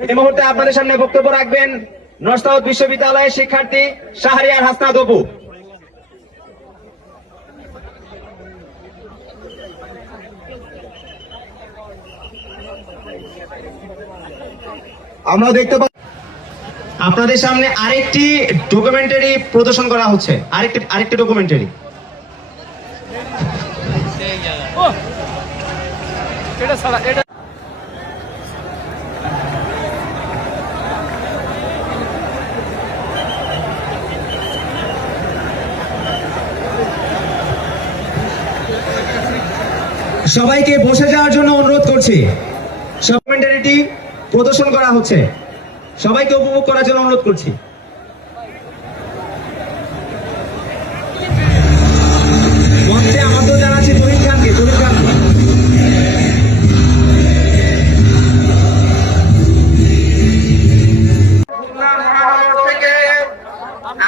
এই মুহূর্তে আপনাদের সামনে বক্তব্য রাখবেন নরসাউথ বিশ্ববিদ্যালয়ের শিক্ষার্থী শাহরিয়ার হাসনাত অপু। আমরা দেখতে পাচ্ছি আপনাদের সামনে আরেকটি ডকুমেন্টারি প্রদর্শন করা হচ্ছে, আরেকটি ডকুমেন্টারি। সবাইকে বসে যাওয়ার জন্য অনুরোধ করছি। ডকুমেন্টারিটি প্রদর্শন করা হচ্ছে, সবাইকে উপভোগ করার জন্য অনুরোধ করছি। মঞ্চে আমন্ত্রণ জানাচ্ছি তরিন খানকে।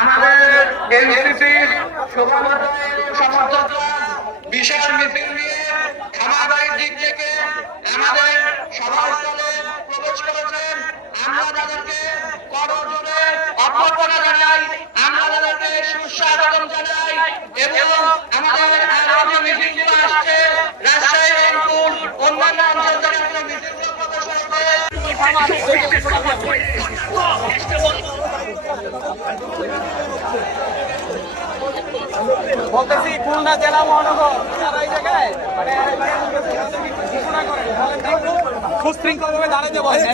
আমাদের এনসিসির সমর্থকরা বিশাল মিছিল নিয়ে খামারবাড়ির দিক থেকে আমাদের সভাস্থলে প্রবেশ করেছেন। আমরা তাদেরকে করজোড়ে অভ্যর্থনা জানাই, আমরা তাদেরকে সুস্বাগতম জানাই এবং আমাদের আরো যে মিছিলগুলো আসছে রাজশাহী, রংপুর, অন্যান্য অঞ্চল থেকে আমরা মিছিলগুলো প্রবেশ করবে। বলতেছি খুলনা জেলা মহানগর এই জায়গায় মানে ঘোষণা করেন সুশৃঙ্খল ভাবে দাঁড়াতে বলেন।